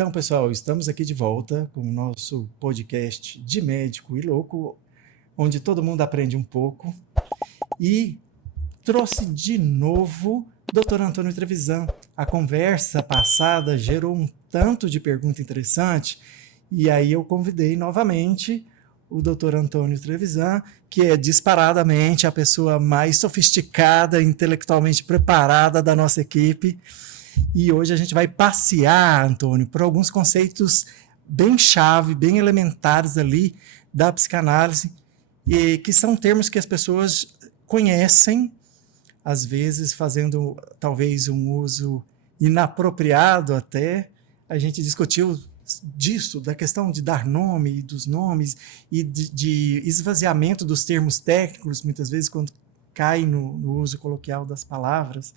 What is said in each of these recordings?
Então, pessoal, estamos aqui de volta com o nosso podcast de Médico e Louco, onde todo mundo aprende um pouco. E trouxe de novo o Dr. Antônio Trevisan. A conversa passada gerou um tanto de pergunta interessante, e aí eu convidei novamente o Dr. Antônio Trevisan, que é disparadamente a pessoa mais sofisticada, intelectualmente preparada da nossa equipe. E hoje a gente vai passear, Antônio, por alguns conceitos bem chave, bem elementares ali da psicanálise, e que são termos que as pessoas conhecem, às vezes fazendo talvez um uso inapropriado até. A gente discutiu disso, da questão de dar nome, dos nomes, e de esvaziamento dos termos técnicos, muitas vezes quando cai no uso coloquial das palavras.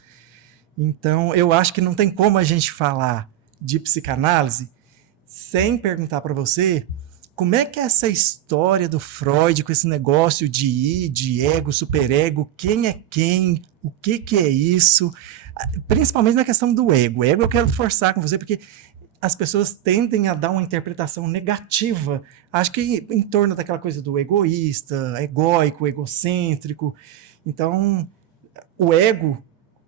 Então, eu acho que não tem como a gente falar de psicanálise sem perguntar para você como é que é essa história do Freud com esse negócio de ego, superego, quem é quem, o que é isso, principalmente na questão do ego. O ego eu quero forçar com você, porque as pessoas tendem a dar uma interpretação negativa, acho que em torno daquela coisa do egoísta, egóico, egocêntrico. Então, o ego,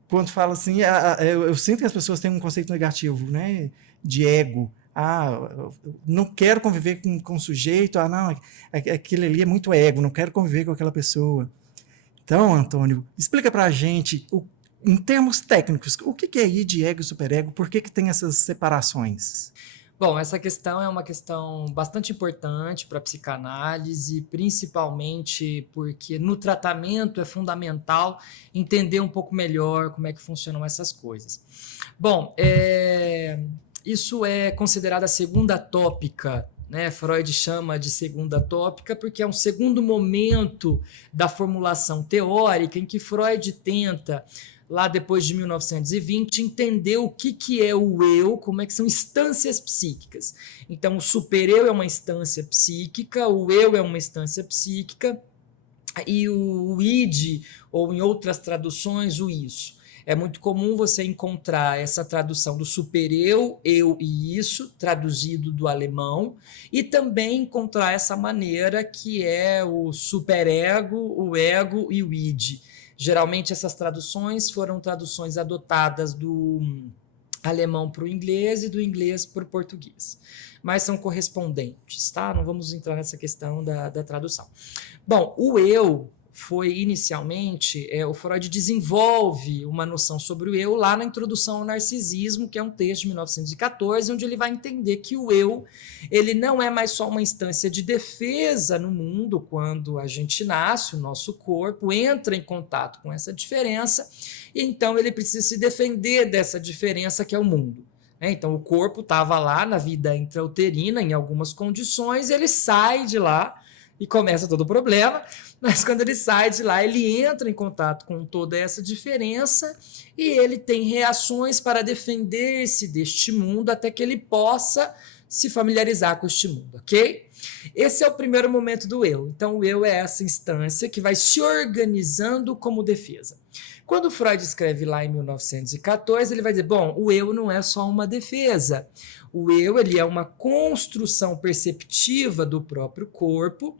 quando fala assim, eu sinto que as pessoas têm um conceito negativo, né, de ego. Não quero conviver com o sujeito, não, aquele ali é muito ego, não quero conviver com aquela pessoa. Então, Antônio, explica pra gente, em termos técnicos, o que é aí de ego e superego, por que tem essas separações? Bom, essa questão é uma questão bastante importante para a psicanálise, principalmente porque no tratamento é fundamental entender um pouco melhor como é que funcionam essas coisas. Bom, isso é considerado a segunda tópica, né? Freud chama de segunda tópica porque é um segundo momento da formulação teórica em que Freud tenta, lá depois de 1920, entender o que é o eu, como é que são instâncias psíquicas. Então, o supereu é uma instância psíquica, o eu é uma instância psíquica, e o id, ou em outras traduções, o isso. É muito comum você encontrar essa tradução do supereu, eu e isso, traduzido do alemão, e também encontrar essa maneira que é o superego, o ego e o id. Geralmente essas traduções foram traduções adotadas do alemão para o inglês e do inglês para o português. Mas são correspondentes, tá? Não vamos entrar nessa questão da tradução. Bom, o eu foi inicialmente, o Freud desenvolve uma noção sobre o eu lá na Introdução ao Narcisismo, que é um texto de 1914, onde ele vai entender que o eu, ele não é mais só uma instância de defesa no mundo. Quando a gente nasce, o nosso corpo entra em contato com essa diferença, e então ele precisa se defender dessa diferença que é o mundo. Então o corpo estava lá na vida intrauterina, em algumas condições, ele sai de lá, e começa todo o problema, mas quando ele sai de lá, ele entra em contato com toda essa diferença e ele tem reações para defender-se deste mundo até que ele possa se familiarizar com este mundo, ok? Esse é o primeiro momento do eu. Então, o eu é essa instância que vai se organizando como defesa. Quando Freud escreve lá em 1914, ele vai dizer, bom, o eu não é só uma defesa. O eu, ele é uma construção perceptiva do próprio corpo,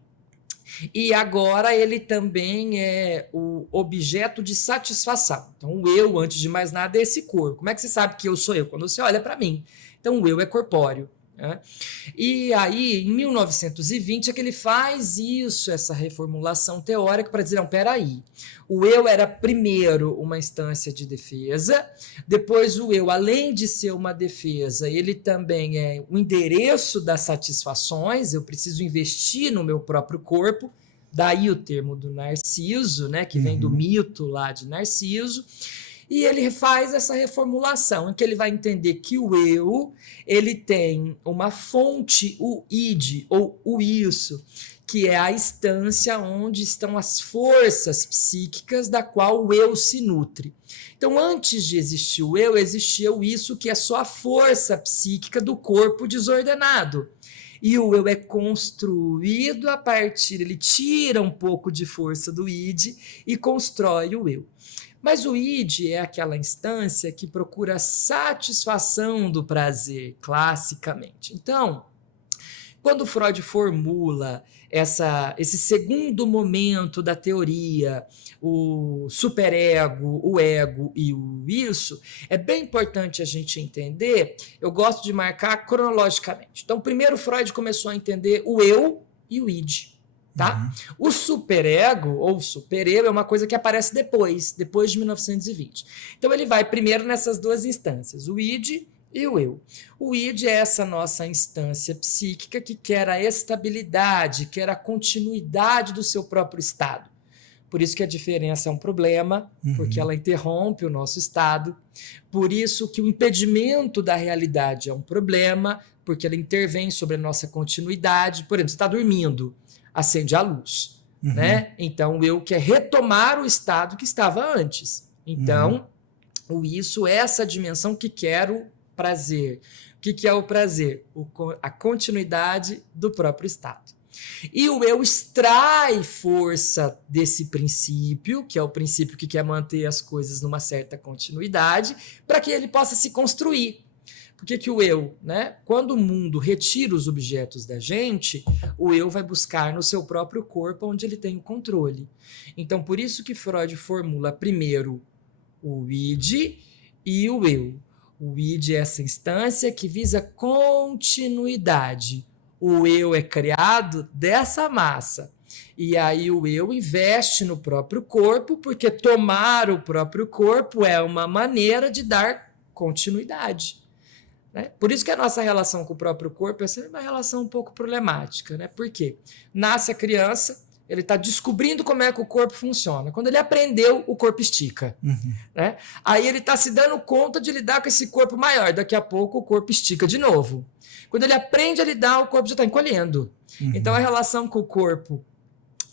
e agora ele também é o objeto de satisfação. Então, o eu, antes de mais nada, é esse corpo. Como é que você sabe que eu sou eu? Quando você olha para mim. Então, o eu é corpóreo. Né? E aí, em 1920, é que ele faz isso, essa reformulação teórica para dizer, não, peraí, o eu era primeiro uma instância de defesa, depois o eu, além de ser uma defesa, ele também é o endereço das satisfações, eu preciso investir no meu próprio corpo, daí o termo do Narciso, né, que vem do mito lá de Narciso. E ele faz essa reformulação, em que ele vai entender que o eu, ele tem uma fonte, o id, ou o isso, que é a instância onde estão as forças psíquicas da qual o eu se nutre. Então, antes de existir o eu, existia o isso, que é só a força psíquica do corpo desordenado. E o eu é construído a partir, ele tira um pouco de força do id e constrói o eu. Mas o id é aquela instância que procura a satisfação do prazer, classicamente. Então, quando Freud formula esse segundo momento da teoria, o superego, o ego e o isso, é bem importante a gente entender, eu gosto de marcar cronologicamente. Então, primeiro Freud começou a entender o eu e o id. Tá? O superego ou supereu é uma coisa que aparece depois de 1920. Então ele vai primeiro nessas duas instâncias, o id e o eu. O id é essa nossa instância psíquica que quer a estabilidade, quer a continuidade do seu próprio estado. Por isso que a diferença é um problema, porque ela interrompe o nosso estado. Por isso que o impedimento da realidade é um problema, porque ela intervém sobre a nossa continuidade. Por exemplo, você está dormindo, acende a luz, né? Então, o eu quer retomar o estado que estava antes. Então, o isso é essa dimensão que quer o prazer. O que é o prazer? A continuidade do próprio estado. E o eu extrai força desse princípio, que é o princípio que quer manter as coisas numa certa continuidade, para que ele possa se construir. Por que o eu, né? Quando o mundo retira os objetos da gente, o eu vai buscar no seu próprio corpo onde ele tem o controle. Então, por isso que Freud formula primeiro o id e o eu. O id é essa instância que visa continuidade. O eu é criado dessa massa. E aí o eu investe no próprio corpo, porque tomar o próprio corpo é uma maneira de dar continuidade. Né? Por isso que a nossa relação com o próprio corpo é sempre uma relação um pouco problemática. Né? Por quê? Nasce a criança, ele está descobrindo como é que o corpo funciona. Quando ele aprendeu, o corpo estica. Né? Aí ele está se dando conta de lidar com esse corpo maior. Daqui a pouco o corpo estica de novo. Quando ele aprende a lidar, o corpo já está encolhendo. Então a relação com o corpo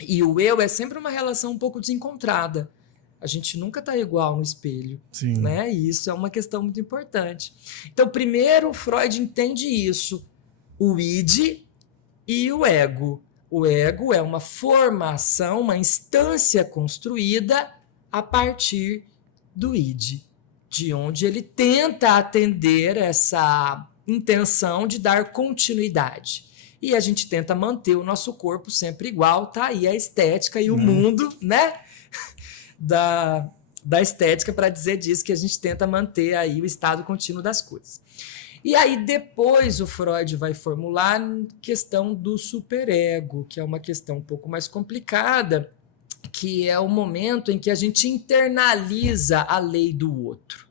e o eu é sempre uma relação um pouco desencontrada. A gente nunca está igual no espelho. Sim. Né? E isso é uma questão muito importante. Então, primeiro, Freud entende isso. O id e o ego. O ego é uma formação, uma instância construída a partir do id, de onde ele tenta atender essa intenção de dar continuidade. E a gente tenta manter o nosso corpo sempre igual, tá aí a estética e o mundo, né? Da estética para dizer disso, que a gente tenta manter aí o estado contínuo das coisas. E aí depois o Freud vai formular a questão do superego, que é uma questão um pouco mais complicada, que é o momento em que a gente internaliza a lei do outro.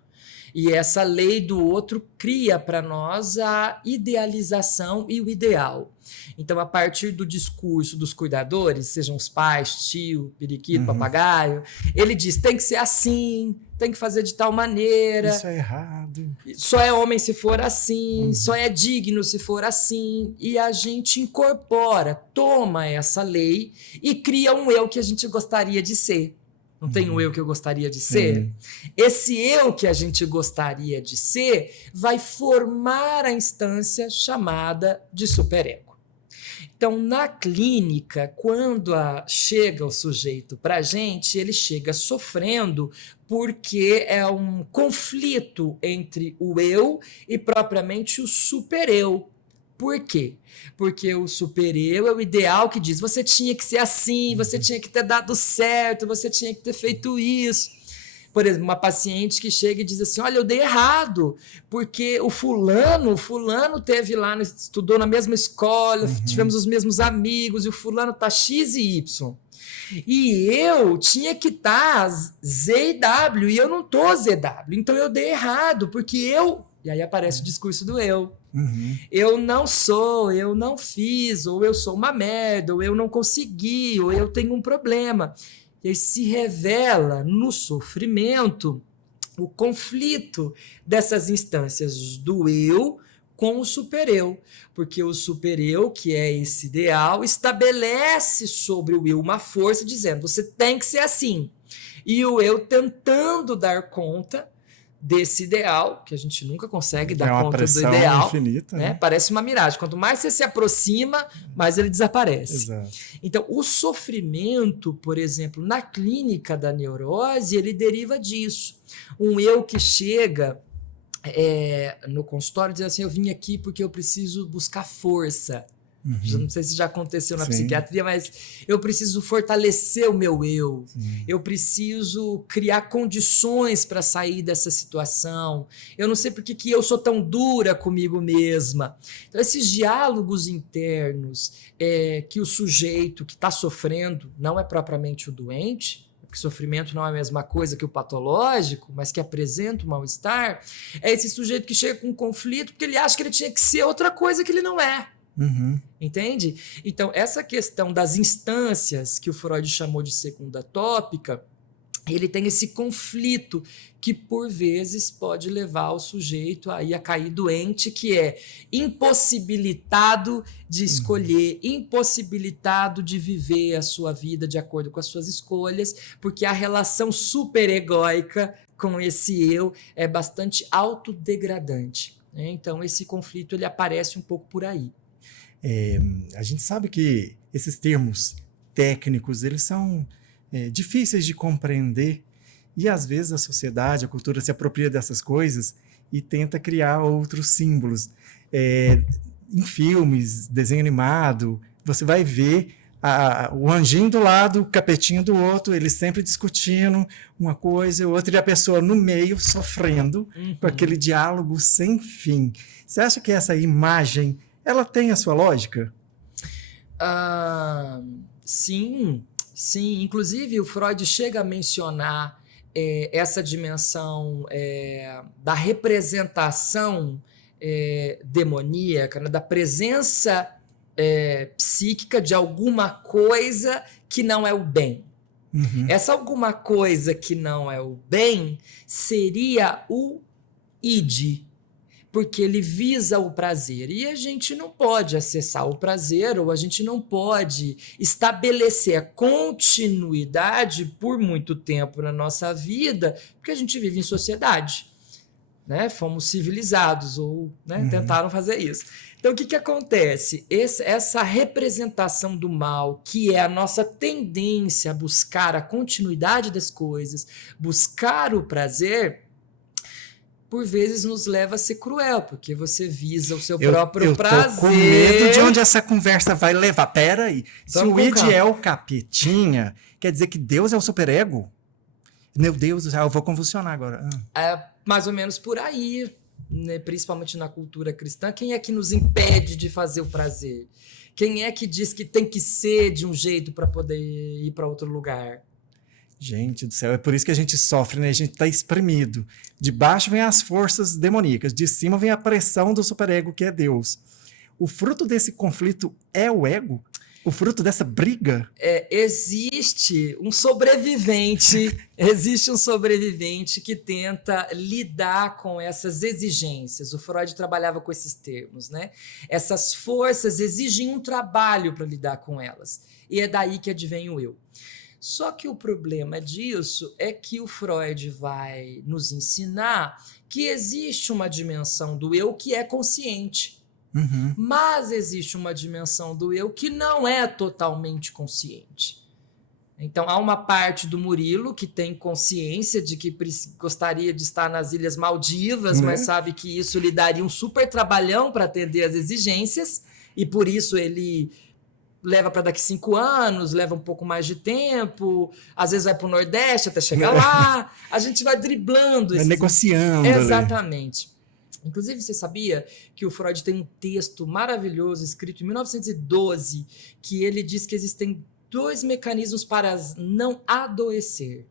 E essa lei do outro cria para nós a idealização e o ideal. Então, a partir do discurso dos cuidadores, sejam os pais, tio, periquito, papagaio, ele diz, tem que ser assim, tem que fazer de tal maneira. Isso é errado. Só é homem se for assim, só é digno se for assim. E a gente incorpora, toma essa lei e cria um eu que a gente gostaria de ser. Não tem um eu que eu gostaria de ser? Esse eu que a gente gostaria de ser vai formar a instância chamada de superego. Então, na clínica, quando chega o sujeito para a gente, ele chega sofrendo porque é um conflito entre o eu e propriamente o supereu. Por quê? Porque o supereu é o ideal que diz, você tinha que ser assim, você tinha que ter dado certo, você tinha que ter feito isso. Por exemplo, uma paciente que chega e diz assim, olha, eu dei errado, porque o fulano teve lá, estudou na mesma escola, tivemos os mesmos amigos, e o fulano tá X e Y. E eu tinha que estar Z e W, e eu não tô ZW, então eu dei errado, porque eu... E aí aparece o discurso do eu. Eu não sou, eu não fiz, ou eu sou uma merda, ou eu não consegui, ou eu tenho um problema. E aí se revela no sofrimento o conflito dessas instâncias do eu com o supereu. Porque o supereu, que é esse ideal, estabelece sobre o eu uma força dizendo, você tem que ser assim. E o eu tentando dar conta desse ideal, que a gente nunca consegue É dar uma conta do pressão ideal, infinita, né? né? Parece uma miragem. Quanto mais você se aproxima, mais ele desaparece. Exato. Então, o sofrimento, por exemplo, na clínica da neurose, ele deriva disso. Um eu que chega no consultório e diz assim, eu vim aqui porque eu preciso buscar força. Não sei se já aconteceu na Sim. psiquiatria, mas eu preciso fortalecer o meu eu. Sim. Eu preciso criar condições para sair dessa situação. Eu não sei por que eu sou tão dura comigo mesma. Então, esses diálogos internos que o sujeito que está sofrendo não é propriamente o doente, porque sofrimento não é a mesma coisa que o patológico, mas que apresenta o mal-estar, é esse sujeito que chega com um conflito porque ele acha que ele tinha que ser outra coisa que ele não é. Entende? Então, essa questão das instâncias que o Freud chamou de segunda tópica, ele tem esse conflito que, por vezes, pode levar o sujeito aí a cair doente, que é impossibilitado de escolher, impossibilitado de viver a sua vida de acordo com as suas escolhas, porque a relação superegóica com esse eu é bastante autodegradante, né? Então, esse conflito ele aparece um pouco por aí. A gente sabe que esses termos técnicos, eles são difíceis de compreender e às vezes a sociedade, a cultura se apropria dessas coisas e tenta criar outros símbolos. Em filmes, desenho animado, você vai ver o anjinho do lado, o capetinho do outro, eles sempre discutindo uma coisa e outra, e a pessoa no meio sofrendo com aquele diálogo sem fim. Você acha que essa imagem ela tem a sua lógica? Sim. Inclusive, o Freud chega a mencionar essa dimensão da representação demoníaca, né, da presença psíquica de alguma coisa que não é o bem. Essa alguma coisa que não é o bem seria o id, porque ele visa o prazer. E a gente não pode acessar o prazer, ou a gente não pode estabelecer a continuidade por muito tempo na nossa vida, porque a gente vive em sociedade, né? Fomos civilizados, ou tentaram fazer isso. Então, o que acontece? Essa representação do mal, que é a nossa tendência a buscar a continuidade das coisas, buscar o prazer, por vezes nos leva a ser cruel, porque você visa o seu próprio prazer. Eu tô com medo de onde essa conversa vai levar. Pera aí, se o id é o capetinha, quer dizer que Deus é o superego? Meu Deus do céu, eu vou convulsionar agora. É mais ou menos por aí, né? Principalmente na cultura cristã. Quem é que nos impede de fazer o prazer? Quem é que diz que tem que ser de um jeito para poder ir para outro lugar? Gente do céu, é por isso que a gente sofre, né? A gente está espremido. De baixo vem as forças demoníacas, de cima vem a pressão do superego, que é Deus. O fruto desse conflito é o ego? O fruto dessa briga? Existe um sobrevivente que tenta lidar com essas exigências. O Freud trabalhava com esses termos, né? Essas forças exigem um trabalho para lidar com elas. E é daí que advém o eu. Só que o problema disso é que o Freud vai nos ensinar que existe uma dimensão do eu que é consciente. Mas existe uma dimensão do eu que não é totalmente consciente. Então, há uma parte do Murilo que tem consciência de que gostaria de estar nas Ilhas Maldivas, mas sabe que isso lhe daria um super trabalhão para atender às exigências, e por isso ele leva para daqui 5 anos, leva um pouco mais de tempo, às vezes vai para o Nordeste até chegar lá, a gente vai driblando. Negociando. Exatamente. Ali. Inclusive, você sabia que o Freud tem um texto maravilhoso escrito em 1912, que ele diz que existem 2 mecanismos para não adoecer.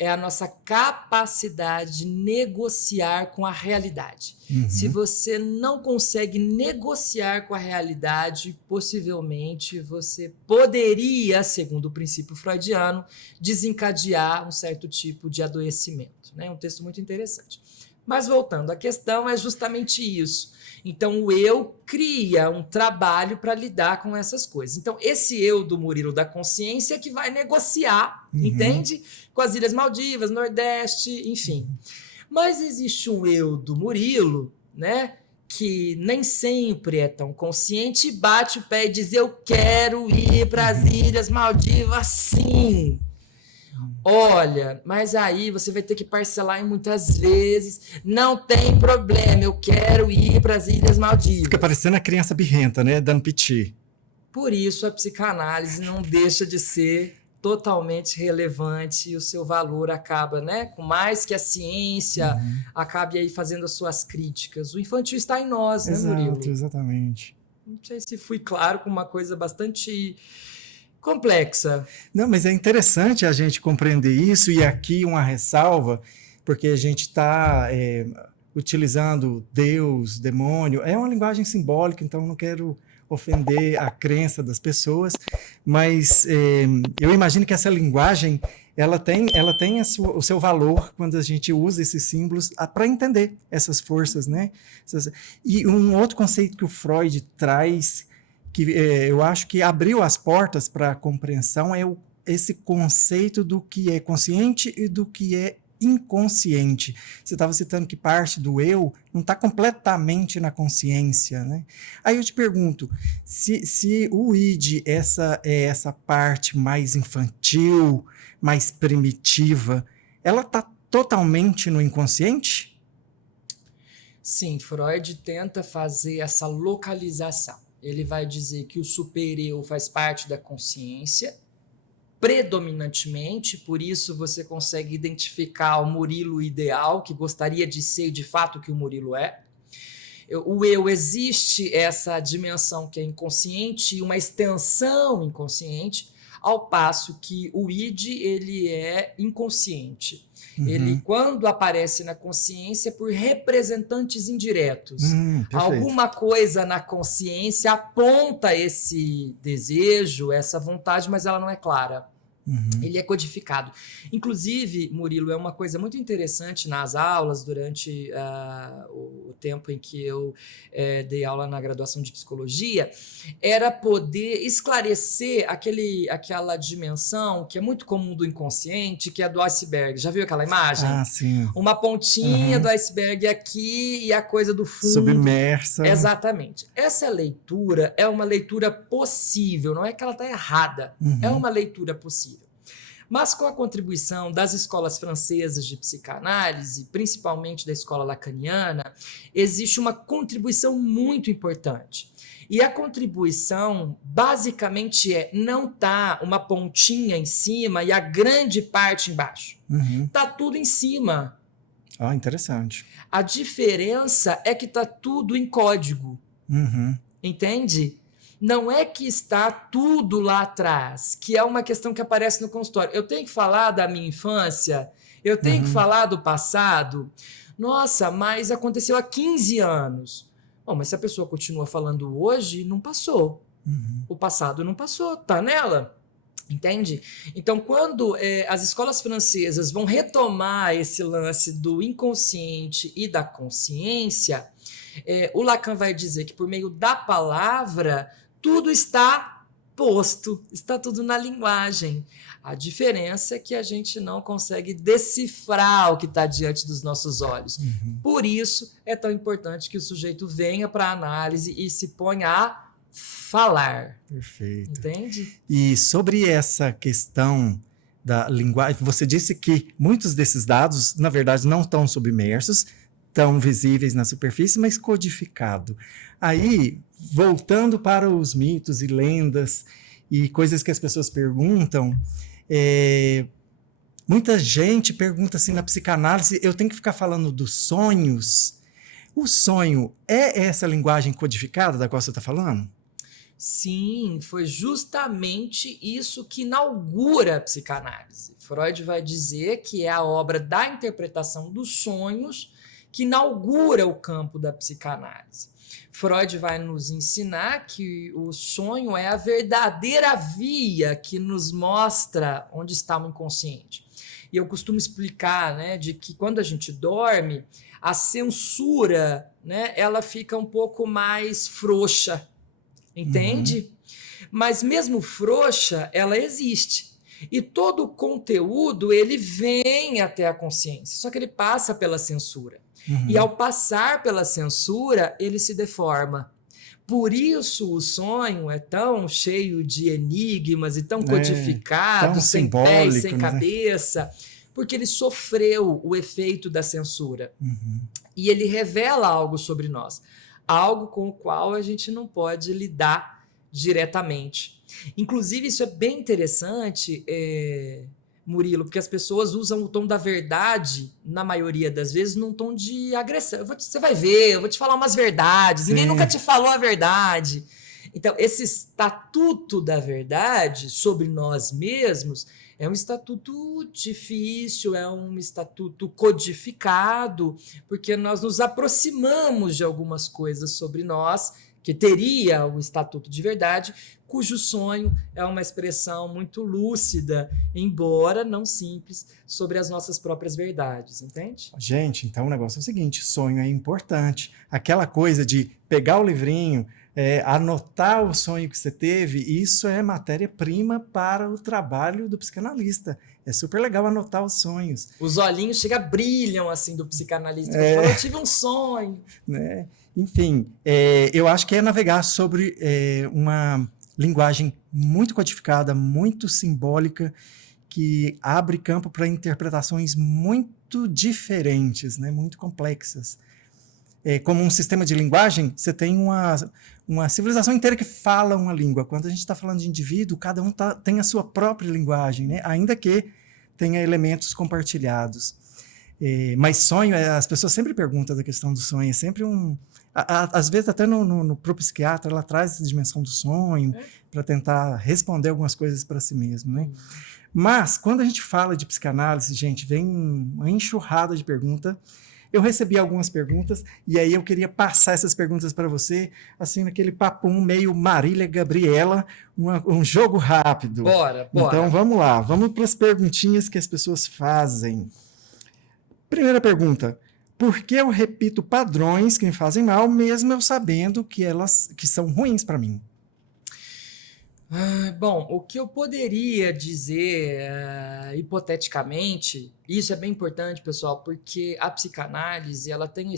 É a nossa capacidade de negociar com a realidade. Se você não consegue negociar com a realidade, possivelmente você poderia, segundo o princípio freudiano, desencadear um certo tipo de adoecimento. É um texto muito interessante. Mas voltando, a questão é justamente isso. Então, o eu cria um trabalho para lidar com essas coisas. Então, esse eu do Murilo da consciência é que vai negociar, entende? Com as Ilhas Maldivas, Nordeste, enfim. Mas existe um eu do Murilo, né, que nem sempre é tão consciente, bate o pé e diz: eu quero ir para as Ilhas Maldivas, sim. Olha, mas aí você vai ter que parcelar em muitas vezes. Não tem problema, eu quero ir para as Ilhas Maldivas. Fica parecendo a criança birrenta, né? Dando piti. Por isso a psicanálise não deixa de ser totalmente relevante e o seu valor acaba, né? Com mais que a ciência acabe aí fazendo as suas críticas. O infantil está em nós, né, Murilo? Exato, exatamente. Não sei se fui claro com uma coisa bastante complexa. Não, mas é interessante a gente compreender isso, e aqui uma ressalva, porque a gente está utilizando Deus, demônio, é uma linguagem simbólica, então não quero ofender a crença das pessoas, mas eu imagino que essa linguagem ela tem o seu valor quando a gente usa esses símbolos para entender essas forças, né? E um outro conceito que o Freud traz, que eu acho que abriu as portas para a compreensão, é esse conceito do que é consciente e do que é inconsciente. Você estava citando que parte do eu não está completamente na consciência, né? Aí eu te pergunto, se o id é essa parte mais infantil, mais primitiva, ela está totalmente no inconsciente? Sim, Freud tenta fazer essa localização. Ele vai dizer que o super-eu faz parte da consciência, predominantemente, por isso você consegue identificar o Murilo ideal, que gostaria de ser de fato o que o Murilo é. O eu existe essa dimensão que é inconsciente e uma extensão inconsciente, ao passo que o id ele é inconsciente. Ele, quando aparece na consciência, é por representantes indiretos. Alguma coisa na consciência aponta esse desejo, essa vontade, mas ela não é clara. Ele é codificado. Inclusive, Murilo, é uma coisa muito interessante nas aulas, durante o tempo em que eu dei aula na graduação de psicologia, era poder esclarecer aquela dimensão que é muito comum do inconsciente, que é do iceberg. Já viu aquela imagem? Ah, sim. Uma pontinha do iceberg aqui e a coisa do fundo. Submersa. Exatamente. Essa leitura é uma leitura possível, não é que ela está errada, é uma leitura possível. Mas com a contribuição das escolas francesas de psicanálise, principalmente da escola lacaniana, existe uma contribuição muito importante. E a contribuição basicamente não tá uma pontinha em cima e a grande parte embaixo. Tá tudo em cima. Ah, interessante. A diferença é que tá tudo em código. Entende? Não é que está tudo lá atrás, que é uma questão que aparece no consultório. Eu tenho que falar da minha infância, eu tenho que falar do passado. Nossa, mas aconteceu há 15 anos. Bom, mas se a pessoa continua falando hoje, não passou. O passado não passou, tá nela. Entende? Então, quando as escolas francesas vão retomar esse lance do inconsciente e da consciência, o Lacan vai dizer que por meio da palavra, tudo está posto, está tudo na linguagem. A diferença é que a gente não consegue decifrar o que está diante dos nossos olhos. Por isso, é tão importante que o sujeito venha para a análise e se ponha a falar. Perfeito. Entende? E sobre essa questão da linguagem, você disse que muitos desses dados, na verdade, não estão submersos, estão visíveis na superfície, mas codificado. Aí, voltando para os mitos e lendas e coisas que as pessoas perguntam, muita gente pergunta assim na psicanálise, eu tenho que ficar falando dos sonhos? O sonho é essa linguagem codificada da qual você está falando? Sim, foi justamente isso que inaugura a psicanálise. Freud vai dizer que é a obra da interpretação dos sonhos que inaugura o campo da psicanálise. Freud vai nos ensinar que o sonho é a verdadeira via que nos mostra onde está o inconsciente. E eu costumo explicar, né, de que quando a gente dorme, a censura, né, ela fica um pouco mais frouxa, entende? Mas mesmo frouxa, ela existe. E todo o conteúdo, ele vem até a consciência, só que ele passa pela censura. E ao passar pela censura, ele se deforma. Por isso o sonho é tão cheio de enigmas e tão codificado, tão sem pé e sem simbólico, né? cabeça, porque ele sofreu o efeito da censura. E ele revela algo sobre nós, algo com o qual a gente não pode lidar diretamente. Inclusive, isso é bem interessante, Murilo, porque as pessoas usam o tom da verdade, na maioria das vezes, num tom de agressão. Você vai ver, eu vou te falar umas verdades, ninguém nunca te falou a verdade. Então, esse estatuto da verdade sobre nós mesmos é um estatuto difícil, é um estatuto codificado, porque nós nos aproximamos de algumas coisas sobre nós, que teria o estatuto de verdade, cujo sonho é uma expressão muito lúcida, embora não simples, sobre as nossas próprias verdades, entende? Gente, então o negócio é o seguinte, sonho é importante. Aquela coisa de pegar o livrinho, anotar o sonho que você teve, isso é matéria-prima para o trabalho do psicanalista. É super legal anotar os sonhos. Os olhinhos brilham assim do psicanalista. Ele falou, eu tive um sonho. Né? Enfim, eu acho que é navegar sobre uma linguagem muito codificada, muito simbólica, que abre campo para interpretações muito diferentes, né? Muito complexas. Como um sistema de linguagem, você tem uma civilização inteira que fala uma língua. Quando a gente está falando de indivíduo, cada um tem a sua própria linguagem, né? Ainda que tenha elementos compartilhados. Mas sonho, as pessoas sempre perguntam da questão do sonho, é sempre às vezes até pro psiquiatra, ela traz essa dimensão do sonho para tentar responder algumas coisas para si mesmo, né? Mas, quando a gente fala de psicanálise, gente, vem uma enxurrada de perguntas. Eu recebi algumas perguntas e aí eu queria passar essas perguntas para você, assim, naquele papum meio Marília Gabriela, um jogo rápido. Bora. Então, vamos lá. Vamos para as perguntinhas que as pessoas fazem. Primeira pergunta. Por que eu repito padrões que me fazem mal, mesmo eu sabendo que são ruins para mim? Bom, o que eu poderia dizer, hipoteticamente, isso é bem importante, pessoal, porque a psicanálise ela tem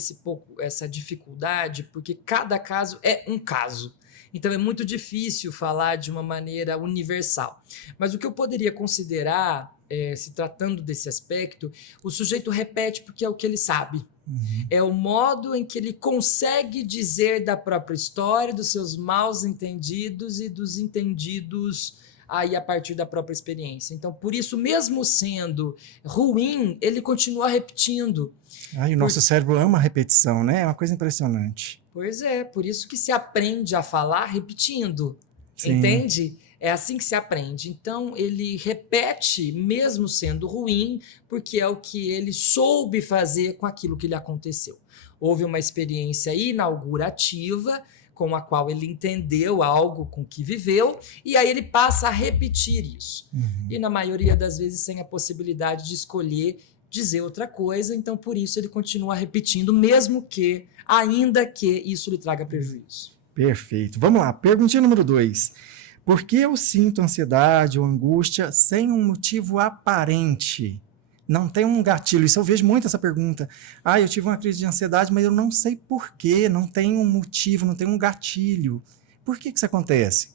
essa dificuldade, porque cada caso é um caso. Então é muito difícil falar de uma maneira universal. Mas o que eu poderia considerar, se tratando desse aspecto, o sujeito repete porque é o que ele sabe. É o modo em que ele consegue dizer da própria história, dos seus maus entendidos e dos entendidos aí a partir da própria experiência. Então, por isso, mesmo sendo ruim, ele continua repetindo. O nosso cérebro ama a repetição, né? É uma coisa impressionante. Pois é, por isso que se aprende a falar repetindo, Sim. Entende? É assim que se aprende. Então, ele repete, mesmo sendo ruim, porque é o que ele soube fazer com aquilo que lhe aconteceu. Houve uma experiência inaugurativa, com a qual ele entendeu algo com que viveu, e aí ele passa a repetir isso. E na maioria das vezes sem a possibilidade de escolher dizer outra coisa, então por isso ele continua repetindo, ainda que isso lhe traga prejuízo. Perfeito. Vamos lá, perguntinha número 2. Por que eu sinto ansiedade ou angústia sem um motivo aparente? Não tem um gatilho. Isso eu vejo muito essa pergunta. Eu tive uma crise de ansiedade, mas eu não sei por quê. Não tem um motivo, não tem um gatilho. Por que isso acontece?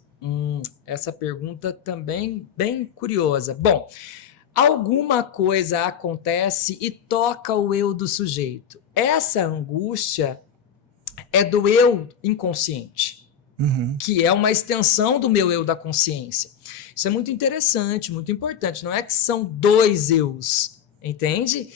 Essa pergunta também bem curiosa. Bom, alguma coisa acontece e toca o eu do sujeito. Essa angústia é do eu inconsciente. Que é uma extensão do meu eu da consciência. Isso é muito interessante, muito importante. Não é que são dois eus, entende?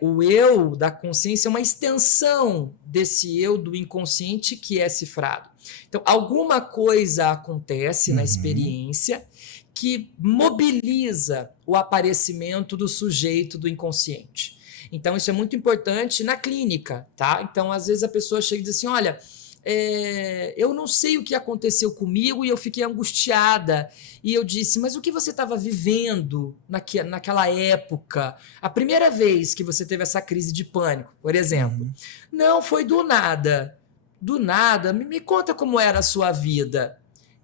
O eu da consciência é uma extensão desse eu do inconsciente que é cifrado. Então, alguma coisa acontece na experiência que mobiliza o aparecimento do sujeito do inconsciente. Então, isso é muito importante na clínica, tá? Então, às vezes a pessoa chega e diz assim, olha, eu não sei o que aconteceu comigo e eu fiquei angustiada. E eu disse, mas o que você estava vivendo naquela época? A primeira vez que você teve essa crise de pânico, por exemplo. Não, foi do nada. Do nada, me conta como era a sua vida.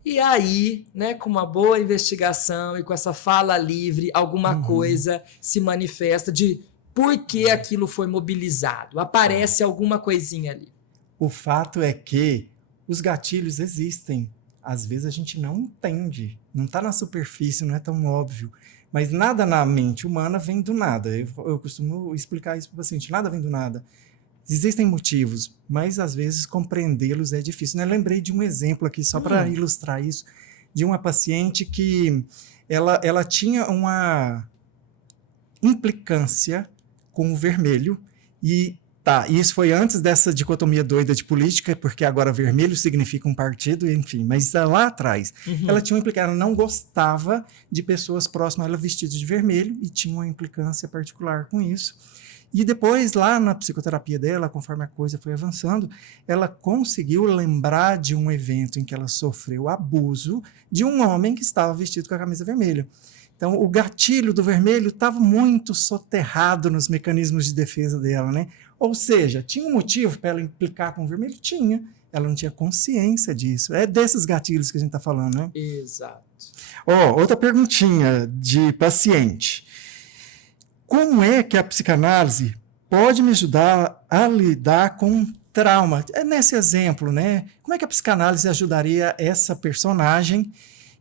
E aí, né, com uma boa investigação e com essa fala livre, alguma coisa se manifesta de por que aquilo foi mobilizado. Aparece alguma coisinha ali. O fato é que os gatilhos existem. Às vezes a gente não entende, não está na superfície, não é tão óbvio. Mas nada na mente humana vem do nada. Eu costumo explicar isso para o paciente, nada vem do nada. Existem motivos, mas às vezes compreendê-los é difícil. Né? Lembrei de um exemplo aqui, só para ilustrar isso, de uma paciente que ela tinha uma implicância com o vermelho e isso foi antes dessa dicotomia doida de política, porque agora vermelho significa um partido, enfim, mas lá atrás. Ela tinha uma implicância, ela não gostava de pessoas próximas a ela vestidas de vermelho e tinha uma implicância particular com isso. E depois, lá na psicoterapia dela, conforme a coisa foi avançando, ela conseguiu lembrar de um evento em que ela sofreu abuso de um homem que estava vestido com a camisa vermelha. Então, o gatilho do vermelho estava muito soterrado nos mecanismos de defesa dela, né? Ou seja, tinha um motivo para ela implicar com o vermelho? Tinha. Ela não tinha consciência disso. É desses gatilhos que a gente está falando, né? Exato. Outra perguntinha de paciente. Como é que a psicanálise pode me ajudar a lidar com trauma? É nesse exemplo, né? Como é que a psicanálise ajudaria essa personagem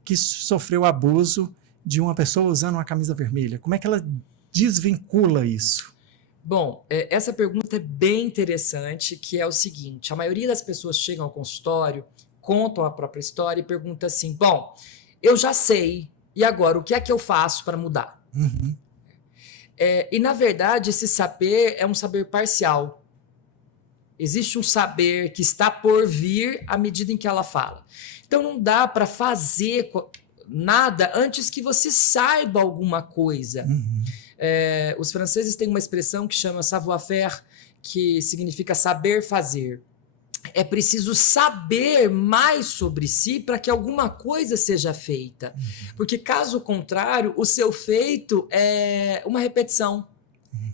que sofreu abuso de uma pessoa usando uma camisa vermelha? Como é que ela desvincula isso? Bom, essa pergunta é bem interessante, que é o seguinte, a maioria das pessoas chegam ao consultório, contam a própria história e perguntam assim, bom, eu já sei, e agora, o que é que eu faço para mudar? E, na verdade, esse saber é um saber parcial. Existe um saber que está por vir à medida em que ela fala. Então, não dá para fazer nada antes que você saiba alguma coisa. Os franceses têm uma expressão que chama savoir-faire, que significa saber fazer. É preciso saber mais sobre si para que alguma coisa seja feita. Porque, caso contrário, o seu feito é uma repetição.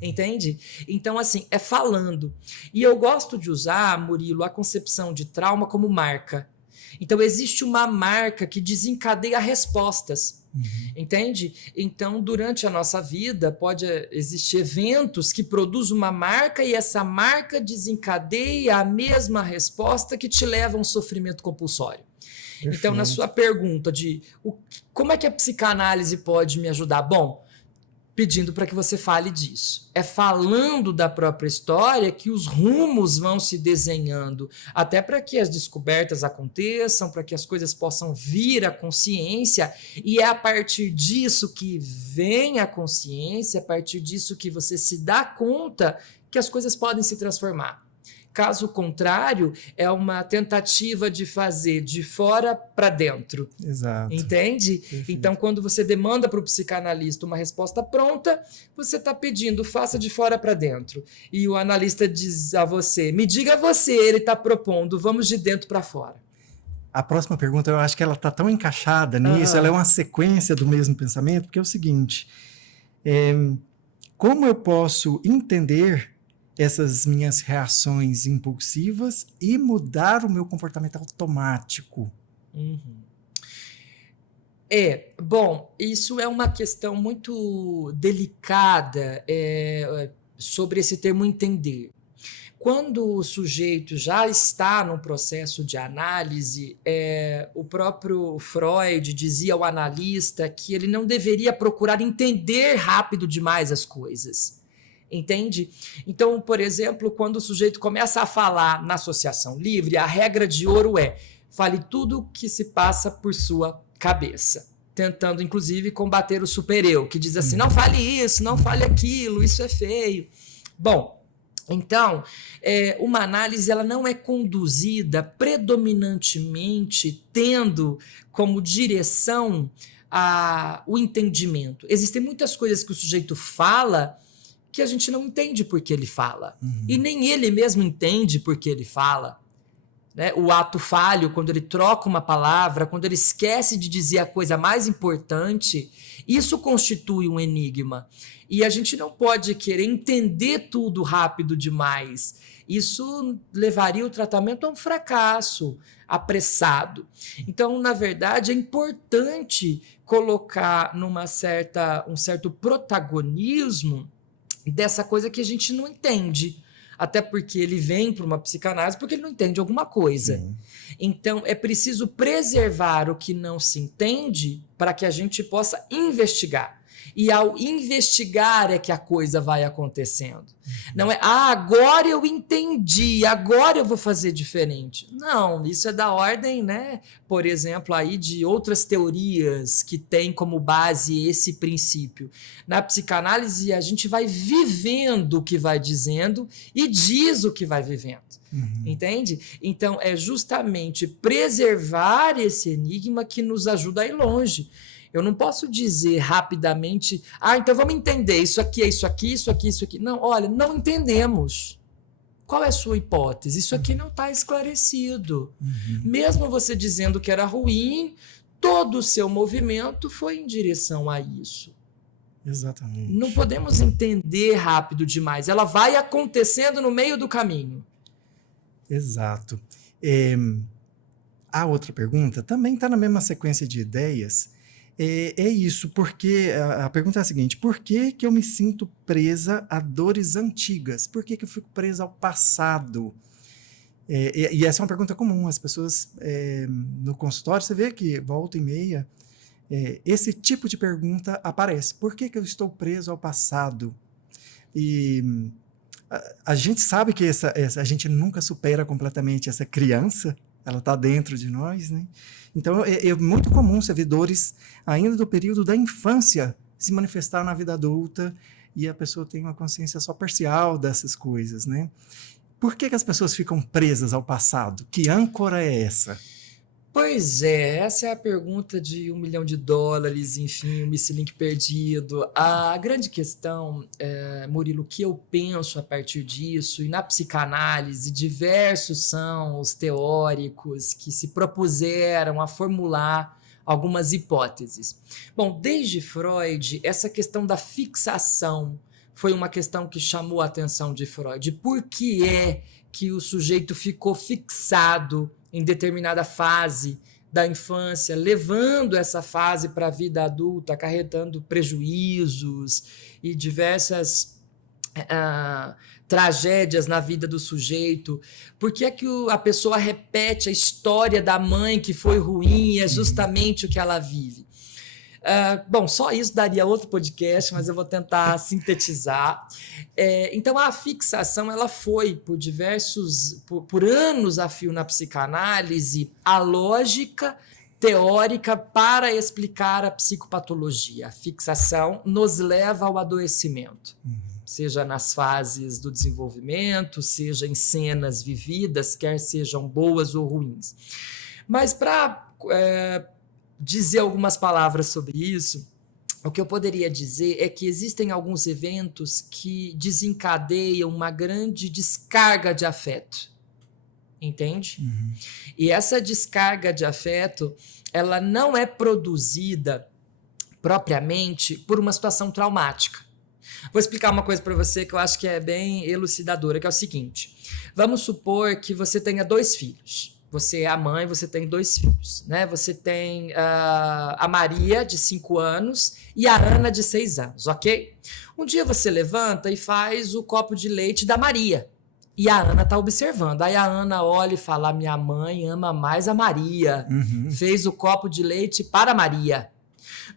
Entende? Então, assim, é falando. E eu gosto de usar, Murilo, a concepção de trauma como marca. Então, existe uma marca que desencadeia respostas. Entende? Então, durante a nossa vida, pode existir eventos que produzem uma marca e essa marca desencadeia a mesma resposta que te leva a um sofrimento compulsório. Perfeito. Então, na sua pergunta de como é que a psicanálise pode me ajudar? Bom, pedindo para que você fale disso. É falando da própria história que os rumos vão se desenhando, até para que as descobertas aconteçam, para que as coisas possam vir à consciência, e é a partir disso que vem a consciência, a partir disso que você se dá conta que as coisas podem se transformar. Caso contrário, é uma tentativa de fazer de fora para dentro. Exato. Entende? Perfeito. Então, quando você demanda para o psicanalista uma resposta pronta, você está pedindo, faça de fora para dentro. E o analista diz a você, me diga você, ele está propondo, vamos de dentro para fora. A próxima pergunta, eu acho que ela está tão encaixada nisso, ela é uma sequência do mesmo pensamento, porque é o seguinte, como eu posso entender essas minhas reações impulsivas e mudar o meu comportamento automático? Bom, isso é uma questão muito delicada sobre esse termo entender. Quando o sujeito já está num processo de análise, o próprio Freud dizia ao analista que ele não deveria procurar entender rápido demais as coisas. Entende? Então, por exemplo, quando o sujeito começa a falar na associação livre, a regra de ouro é fale tudo o que se passa por sua cabeça, tentando, inclusive, combater o super-eu, que diz assim, não fale isso, não fale aquilo, isso é feio. Bom, então, uma análise ela não é conduzida predominantemente tendo como direção o entendimento. Existem muitas coisas que o sujeito fala que a gente não entende por que ele fala. E nem ele mesmo entende por que ele fala. né? O ato falho, quando ele troca uma palavra, quando ele esquece de dizer a coisa mais importante, isso constitui um enigma. E a gente não pode querer entender tudo rápido demais. Isso levaria o tratamento a um fracasso apressado. Então, na verdade, é importante colocar um certo protagonismo dessa coisa que a gente não entende. Até porque ele vem para uma psicanálise porque ele não entende alguma coisa. Sim. Então, é preciso preservar o que não se entende para que a gente possa investigar. E ao investigar é que a coisa vai acontecendo. Não é, agora eu entendi, agora eu vou fazer diferente. Não, isso é da ordem, né? Por exemplo, aí de outras teorias que têm como base esse princípio. Na psicanálise, a gente vai vivendo o que vai dizendo e diz o que vai vivendo. Entende? Então, é justamente preservar esse enigma que nos ajuda a ir longe. Eu não posso dizer rapidamente, então vamos entender, isso aqui é isso aqui, isso aqui, isso aqui. Não, olha, não entendemos. Qual é a sua hipótese? Isso aqui não está esclarecido. Mesmo você dizendo que era ruim, todo o seu movimento foi em direção a isso. Exatamente. Não podemos entender rápido demais. Ela vai acontecendo no meio do caminho. Exato. A outra pergunta também está na mesma sequência de ideias. É isso, porque a pergunta é a seguinte: por que eu me sinto presa a dores antigas? Por que eu fico presa ao passado? E essa é uma pergunta comum. As pessoas no consultório, você vê que volta e meia, esse tipo de pergunta aparece. Por que eu estou preso ao passado? E a gente sabe que a gente nunca supera completamente essa criança, ela está dentro de nós, né? Então, é muito comum você ver dores ainda do período da infância se manifestar na vida adulta e a pessoa tem uma consciência só parcial dessas coisas, né? Por que as pessoas ficam presas ao passado? Que âncora é essa? Pois é, essa é a pergunta de $1 milhão, enfim, o Missy Link perdido. A grande questão, Murilo, o que eu penso a partir disso, e na psicanálise, diversos são os teóricos que se propuseram a formular algumas hipóteses. Bom, desde Freud, essa questão da fixação foi uma questão que chamou a atenção de Freud. Por que é que o sujeito ficou fixado em determinada fase da infância, levando essa fase para a vida adulta, acarretando prejuízos e diversas tragédias na vida do sujeito? Por que é que a pessoa repete a história da mãe que foi ruim e é justamente o que ela vive? Bom, só isso daria outro podcast, mas eu vou tentar sintetizar. Então, a fixação ela foi, por anos a fio na psicanálise, a lógica teórica para explicar a psicopatologia. A fixação nos leva ao adoecimento, seja nas fases do desenvolvimento, seja em cenas vividas, quer sejam boas ou ruins. Mas para dizer algumas palavras sobre isso, o que eu poderia dizer é que existem alguns eventos que desencadeiam uma grande descarga de afeto, entende? E essa descarga de afeto, ela não é produzida propriamente por uma situação traumática. Vou explicar uma coisa para você que eu acho que é bem elucidadora, que é o seguinte: vamos supor que você tenha 2 filhos. Você é a mãe, você tem 2 filhos, né? Você tem a Maria, de 5 anos, e a Ana, de 6 anos, ok? Um dia você levanta e faz o copo de leite da Maria, e a Ana está observando. Aí a Ana olha e fala: minha mãe ama mais a Maria, fez o copo de leite para a Maria.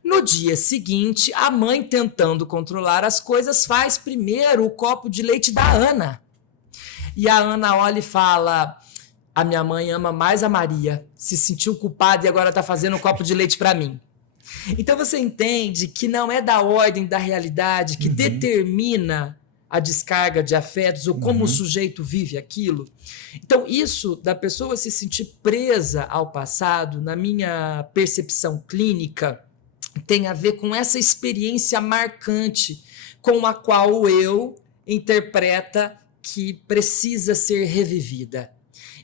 No dia seguinte, a mãe, tentando controlar as coisas, faz primeiro o copo de leite da Ana. E a Ana olha e fala: a minha mãe ama mais a Maria, se sentiu culpada e agora está fazendo um copo de leite para mim. Então você entende que não é da ordem da realidade que determina a descarga de afetos ou como o sujeito vive aquilo. Então isso da pessoa se sentir presa ao passado, na minha percepção clínica, tem a ver com essa experiência marcante com a qual o eu interpreta que precisa ser revivida.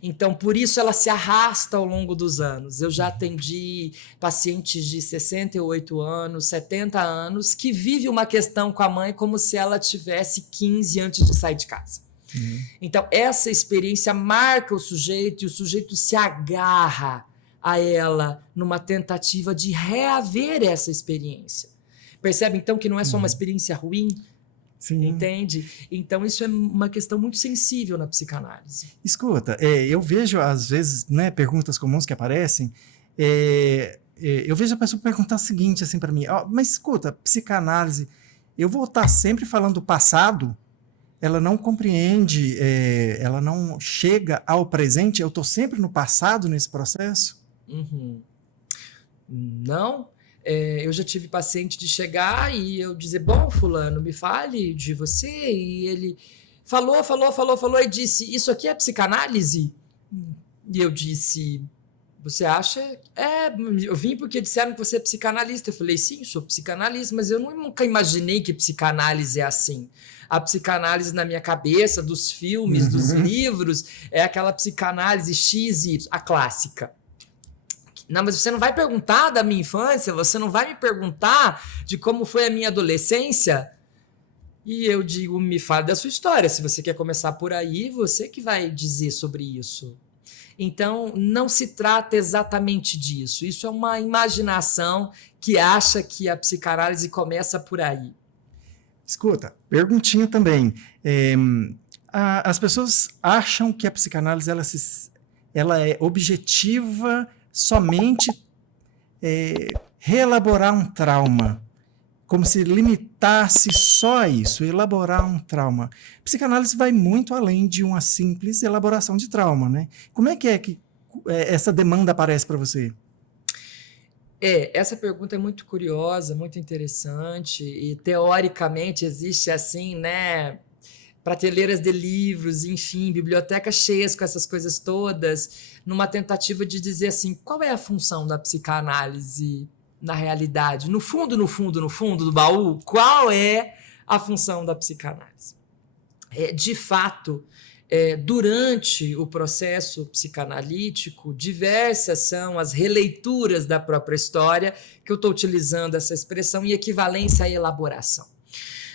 Então, por isso ela se arrasta ao longo dos anos. Eu já atendi pacientes de 68 anos, 70 anos, que vivem uma questão com a mãe como se ela tivesse 15 antes de sair de casa. Então, essa experiência marca o sujeito e o sujeito se agarra a ela numa tentativa de reaver essa experiência. Percebe, então, que não é só uma experiência ruim? Sim. Entende? Então, isso é uma questão muito sensível na psicanálise. Escuta, eu vejo, às vezes, né, perguntas comuns que aparecem, eu vejo a pessoa perguntar o seguinte, assim, para mim, mas escuta, psicanálise, eu vou estar sempre falando do passado, ela não compreende, ela não chega ao presente, eu estou sempre no passado nesse processo? Não. Eu já tive paciente de chegar e eu dizer, bom, fulano, me fale de você. E ele falou e disse, isso aqui é psicanálise? E eu disse, você acha? Eu vim porque disseram que você é psicanalista. Eu falei, sim, sou psicanalista, mas eu nunca imaginei que psicanálise é assim. A psicanálise na minha cabeça, dos filmes, dos livros, é aquela psicanálise XY, a clássica. Não, mas você não vai perguntar da minha infância? Você não vai me perguntar de como foi a minha adolescência? E eu digo, me fale da sua história. Se você quer começar por aí, você que vai dizer sobre isso. Então, não se trata exatamente disso. Isso é uma imaginação que acha que a psicanálise começa por aí. Escuta, perguntinha também. As pessoas acham que a psicanálise ela é objetiva somente reelaborar um trauma, como se limitasse só a isso, elaborar um trauma. A psicanálise vai muito além de uma simples elaboração de trauma, né? Como é que essa demanda aparece para você? Essa pergunta é muito curiosa, muito interessante, e teoricamente existe assim, né, prateleiras de livros, enfim, bibliotecas cheias com essas coisas todas, numa tentativa de dizer assim, qual é a função da psicanálise na realidade? No fundo do baú, qual é a função da psicanálise? De fato, durante o processo psicanalítico, diversas são as releituras da própria história, que eu estou utilizando essa expressão, em equivalência à elaboração.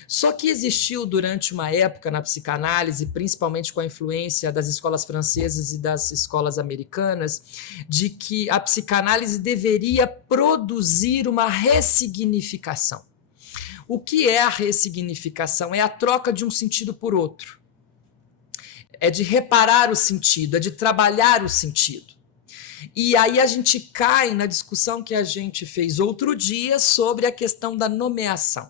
Só que existiu durante uma época na psicanálise, principalmente com a influência das escolas francesas e das escolas americanas, de que a psicanálise deveria produzir uma ressignificação. O que é a ressignificação? É a troca de um sentido por outro. É de reparar o sentido, é de trabalhar o sentido. E aí a gente cai na discussão que a gente fez outro dia sobre a questão da nomeação.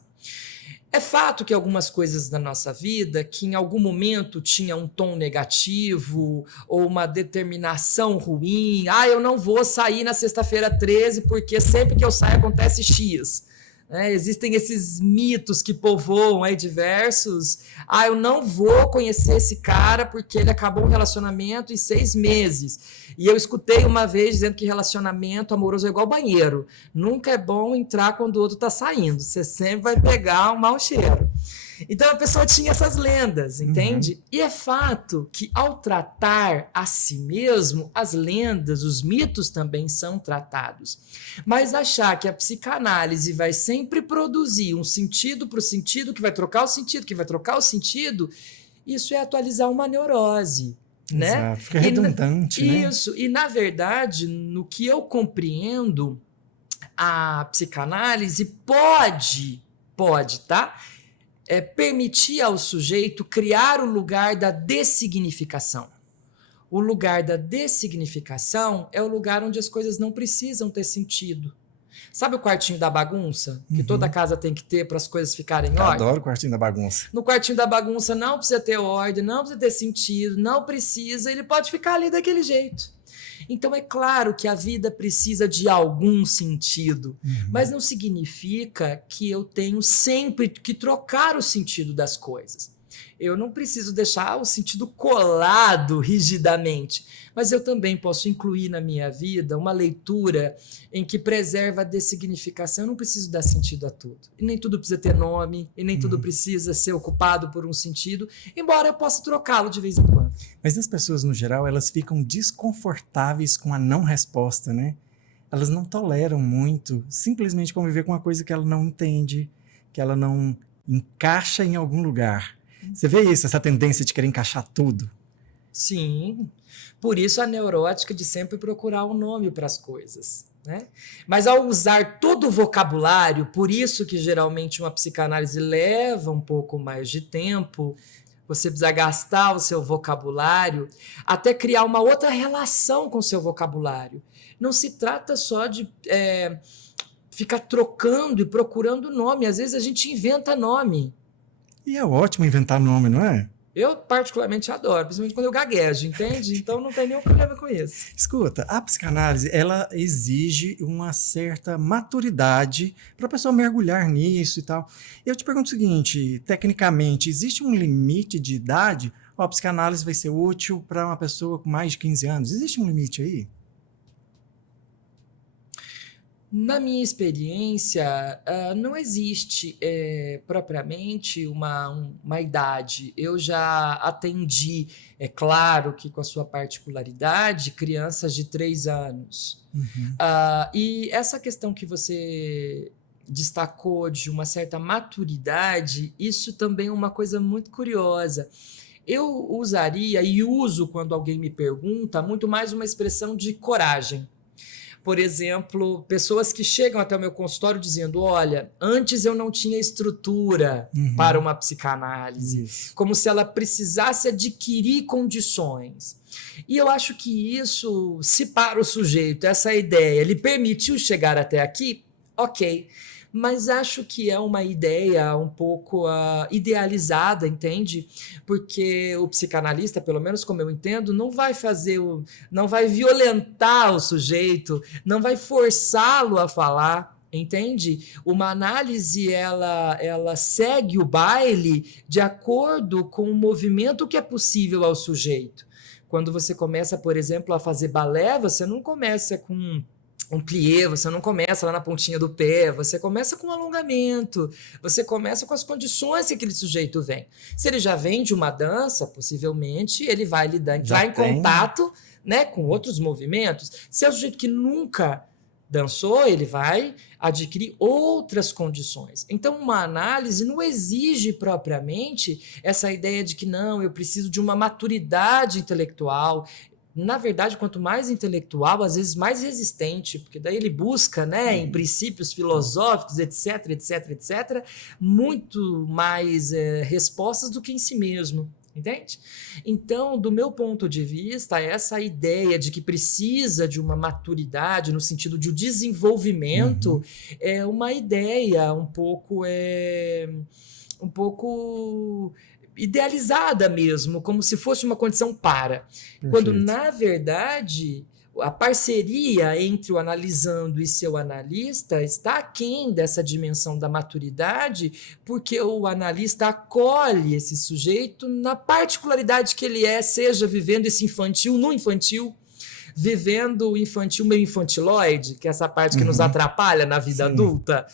É fato que algumas coisas da nossa vida, que em algum momento tinha um tom negativo ou uma determinação ruim, eu não vou sair na sexta-feira 13 porque sempre que eu saio acontece X. Existem esses mitos que povoam diversos. Eu não vou conhecer esse cara porque ele acabou um relacionamento em 6 meses. E eu escutei uma vez dizendo que relacionamento amoroso é igual banheiro. Nunca é bom entrar quando o outro está saindo. Você sempre vai pegar um mau cheiro. Então a pessoa tinha essas lendas, entende? E é fato que ao tratar a si mesmo, as lendas, os mitos também são tratados. Mas achar que a psicanálise vai sempre produzir um sentido para o sentido, que vai trocar o sentido, que vai trocar o sentido, isso é atualizar uma neurose. Né? Exato, fica redundante, né? Isso, e na verdade, no que eu compreendo, a psicanálise pode, tá? Permitir ao sujeito criar o lugar da dessignificação. O lugar da dessignificação é o lugar onde as coisas não precisam ter sentido. Sabe o quartinho da bagunça? Que toda casa tem que ter para as coisas ficarem em ordem? Adoro o quartinho da bagunça. No quartinho da bagunça não precisa ter ordem, não precisa ter sentido, não precisa, ele pode ficar ali daquele jeito. Então é claro que a vida precisa de algum sentido, mas não significa que eu tenho sempre que trocar o sentido das coisas. Eu não preciso deixar o sentido colado rigidamente, mas eu também posso incluir na minha vida uma leitura em que preserva a dessignificação. Eu não preciso dar sentido a tudo. E nem tudo precisa ter nome, e nem tudo precisa ser ocupado por um sentido, embora eu possa trocá-lo de vez em quando. Mas as pessoas, no geral, elas ficam desconfortáveis com a não resposta, né? Elas não toleram muito simplesmente conviver com uma coisa que ela não entende, que ela não encaixa em algum lugar. Você vê isso, essa tendência de querer encaixar tudo? Sim, por isso a neurótica de sempre procurar um nome para as coisas, né? Mas ao usar todo o vocabulário, por isso que geralmente uma psicanálise leva um pouco mais de tempo, você precisa gastar o seu vocabulário até criar uma outra relação com o seu vocabulário. Não se trata só de ficar trocando e procurando nome. Às vezes a gente inventa nome. E é ótimo inventar nome, não é? Eu particularmente adoro, principalmente quando eu gaguejo, entende? Então não tem nenhum problema com isso. Escuta, a psicanálise, ela exige uma certa maturidade para a pessoa mergulhar nisso e tal. Eu te pergunto o seguinte, tecnicamente, existe um limite de idade ou a psicanálise vai ser útil para uma pessoa com mais de 15 anos? Existe um limite aí? Na minha experiência, não existe propriamente uma idade. Eu já atendi, é claro que com a sua particularidade, crianças de 3 anos. E essa questão que você destacou de uma certa maturidade, isso também é uma coisa muito curiosa. Eu usaria e uso quando alguém me pergunta muito mais uma expressão de coragem. Por exemplo, pessoas que chegam até o meu consultório dizendo, olha, antes eu não tinha estrutura para uma psicanálise, Isso. como se ela precisasse adquirir condições. E eu acho que isso, se para o sujeito, essa ideia, ele permitiu chegar até aqui, ok. Mas acho que é uma ideia um pouco idealizada, entende? Porque o psicanalista, pelo menos como eu entendo, não vai não vai violentar o sujeito, não vai forçá-lo a falar, entende? Uma análise, ela segue o baile de acordo com o movimento que é possível ao sujeito. Quando você começa, por exemplo, a fazer balé, você não começa com um plié, você não começa lá na pontinha do pé, você começa com um alongamento, você começa com as condições que aquele sujeito vem. Se ele já vem de uma dança, possivelmente ele vai entrar em contato, né, com outros movimentos. Se é um sujeito que nunca dançou, ele vai adquirir outras condições. Então, uma análise não exige propriamente essa ideia de que não, eu preciso de uma maturidade intelectual. Na verdade, quanto mais intelectual, às vezes mais resistente, porque daí ele busca, né, em princípios filosóficos, etc, etc, etc, muito mais respostas do que em si mesmo, entende? Então, do meu ponto de vista, essa ideia de que precisa de uma maturidade no sentido de um desenvolvimento é uma ideia um pouco idealizada mesmo, como se fosse uma condição para. Perfeito. Quando, na verdade, a parceria entre o analisando e seu analista está aquém dessa dimensão da maturidade, porque o analista acolhe esse sujeito na particularidade que ele seja vivendo esse infantil no infantil, vivendo o infantil meio infantiloide, que é essa parte que nos atrapalha na vida adulta.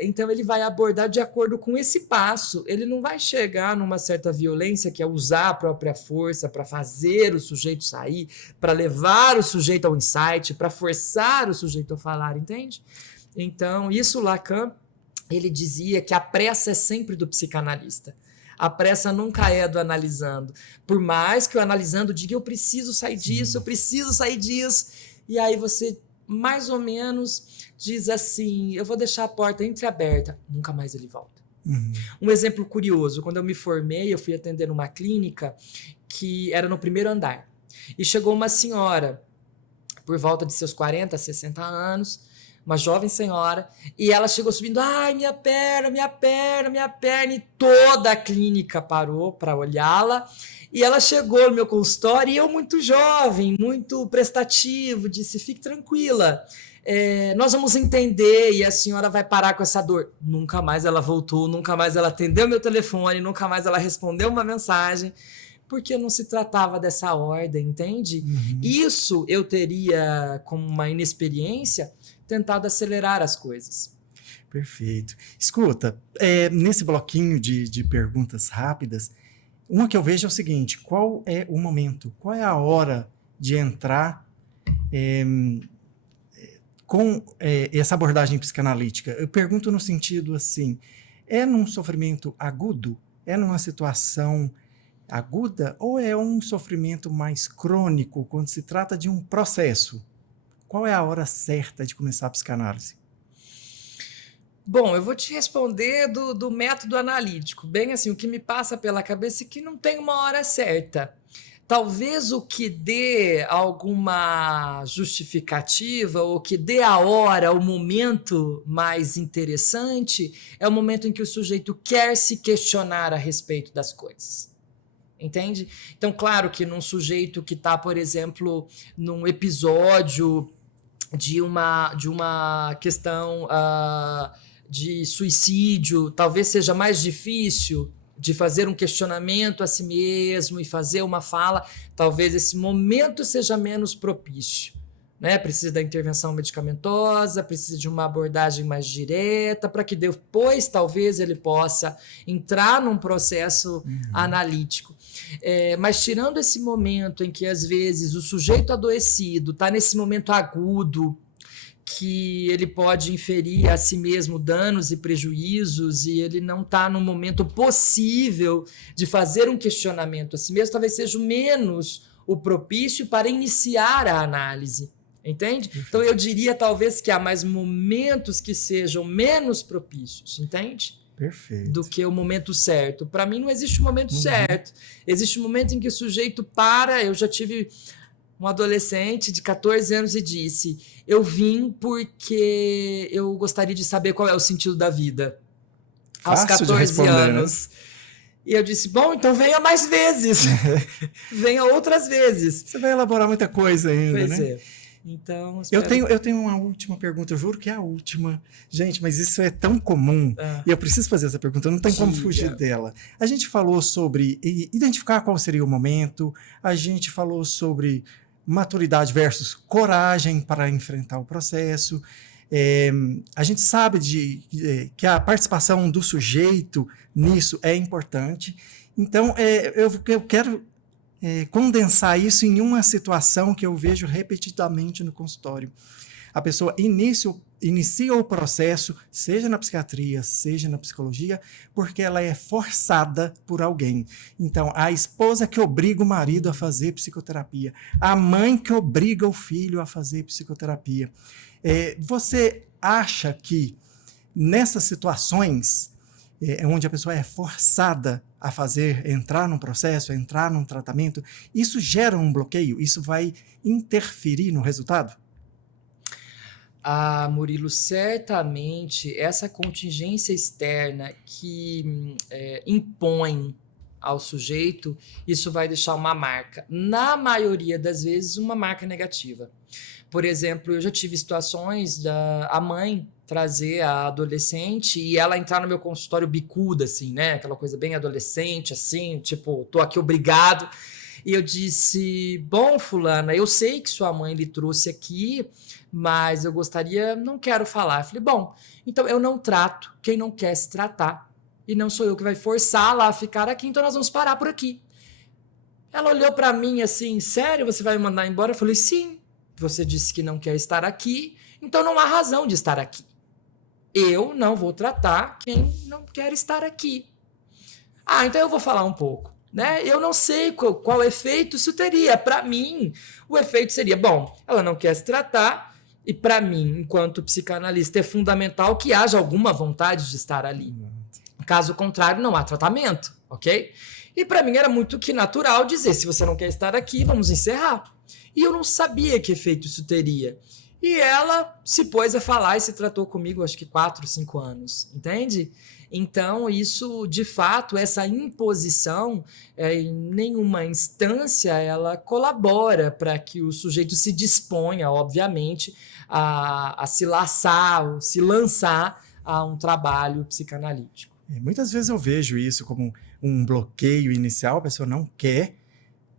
Então ele vai abordar de acordo com esse passo. Ele não vai chegar numa certa violência, que é usar a própria força para fazer o sujeito sair, para levar o sujeito ao insight, para forçar o sujeito a falar, entende? Então, isso Lacan, ele dizia que a pressa é sempre do psicanalista. A pressa nunca é do analisando. Por mais que o analisando diga, eu preciso sair disso, eu preciso sair disso. E aí você, mais ou menos, diz assim, eu vou deixar a porta entreaberta. Nunca mais ele volta. Um exemplo curioso, quando eu me formei, eu fui atender numa clínica que era no primeiro andar. E chegou uma senhora, por volta de seus 40, 60 anos, uma jovem senhora, e ela chegou subindo, ai, minha perna, minha perna, minha perna, e toda a clínica parou para olhá-la, e ela chegou no meu consultório, e eu muito jovem, muito prestativo, disse, fique tranquila, nós vamos entender e a senhora vai parar com essa dor. Nunca mais ela voltou, nunca mais ela atendeu meu telefone, nunca mais ela respondeu uma mensagem, porque não se tratava dessa ordem, entende? Isso eu teria, como uma inexperiência, tentado acelerar as coisas. Perfeito. Escuta, nesse bloquinho de perguntas rápidas, uma que eu vejo é o seguinte: qual é o momento, qual é a hora de entrar com essa abordagem psicanalítica? Eu pergunto no sentido assim, é num sofrimento agudo? É numa situação aguda ou é um sofrimento mais crônico, quando se trata de um processo? Qual é a hora certa de começar a psicanálise? Bom, eu vou te responder do método analítico. Bem assim, o que me passa pela cabeça é que não tem uma hora certa. Talvez o que dê alguma justificativa ou que dê a hora, o momento mais interessante é o momento em que o sujeito quer se questionar a respeito das coisas. Entende? Então, claro que num sujeito que está, por exemplo, num episódio de uma questão de suicídio, talvez seja mais difícil de fazer um questionamento a si mesmo e fazer uma fala, talvez esse momento seja menos propício, né? Precisa da intervenção medicamentosa, precisa de uma abordagem mais direta, para que depois talvez ele possa entrar num processo analítico. Mas tirando esse momento em que às vezes o sujeito adoecido está nesse momento agudo, que ele pode inferir a si mesmo danos e prejuízos e ele não está no momento possível de fazer um questionamento a si mesmo, talvez seja menos o propício para iniciar a análise, entende? Então eu diria talvez que há mais momentos que sejam menos propícios, entende? Perfeito. Do que o momento certo. Para mim não existe um momento certo, existe um momento em que o sujeito para. Eu já tive um adolescente de 14 anos e disse: eu vim porque eu gostaria de saber qual é o sentido da vida. Aos 14 anos. Né? E eu disse: bom, então venha mais vezes. Venha outras vezes. Você vai elaborar muita coisa ainda, pois né? Pois é. Então, eu tenho uma última pergunta, eu juro que é a última. Gente, mas isso é tão comum. E eu preciso fazer essa pergunta, não tem como fugir dela. A gente falou sobre identificar qual seria o momento, a gente falou sobre maturidade versus coragem para enfrentar o processo. A gente sabe que a participação do sujeito nisso é importante. Então, eu quero condensar isso em uma situação que eu vejo repetidamente no consultório. A pessoa inicia o processo, seja na psiquiatria, seja na psicologia, porque ela é forçada por alguém. Então, a esposa que obriga o marido a fazer psicoterapia, a mãe que obriga o filho a fazer psicoterapia. Você acha que nessas situações onde a pessoa é forçada a entrar num processo, entrar num tratamento, isso gera um bloqueio? Isso vai interferir no resultado? Murilo, certamente essa contingência externa que impõe ao sujeito, isso vai deixar uma marca. Na maioria das vezes, uma marca negativa. Por exemplo, eu já tive situações a mãe trazer a adolescente e ela entrar no meu consultório bicuda, assim, né? Aquela coisa bem adolescente, assim, tipo, tô aqui obrigado. E eu disse: bom, fulana, eu sei que sua mãe lhe trouxe aqui, mas eu não quero falar. Eu falei: bom, então eu não trato quem não quer se tratar. E não sou eu que vai forçá-la a ficar aqui, então nós vamos parar por aqui. Ela olhou para mim assim: sério, você vai me mandar embora? Eu falei: sim, você disse que não quer estar aqui, então não há razão de estar aqui. Eu não vou tratar quem não quer estar aqui. Então eu vou falar um pouco. Né? Eu não sei qual efeito isso teria. Para mim, o efeito seria: bom, ela não quer se tratar, e para mim, enquanto psicanalista, é fundamental que haja alguma vontade de estar ali. Caso contrário, não há tratamento, ok? E para mim era muito que natural dizer: se você não quer estar aqui, vamos encerrar. E eu não sabia que efeito isso teria. E ela se pôs a falar e se tratou comigo, acho que 4, 5 anos, entende? Então, isso, de fato, essa imposição, em nenhuma instância, ela colabora para que o sujeito se disponha, obviamente, a se laçar, se lançar a um trabalho psicanalítico. Muitas vezes eu vejo isso como um bloqueio inicial, a pessoa não quer,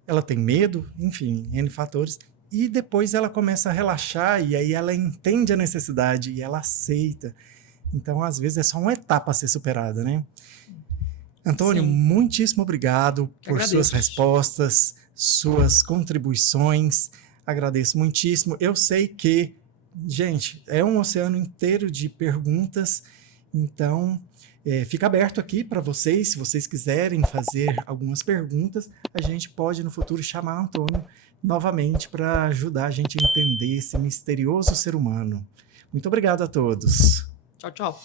ela tem medo, enfim, N fatores, e depois ela começa a relaxar e aí ela entende a necessidade e ela aceita. Então, às vezes, é só uma etapa a ser superada, né? Antônio, Sim. muitíssimo obrigado por Agradeço. suas respostas, suas contribuições. Agradeço muitíssimo. Eu sei que, gente, é um oceano inteiro de perguntas, então fica aberto aqui para vocês. Se vocês quiserem fazer algumas perguntas, a gente pode no futuro chamar Antônio novamente para ajudar a gente a entender esse misterioso ser humano. Muito obrigado a todos. Tchau, tchau.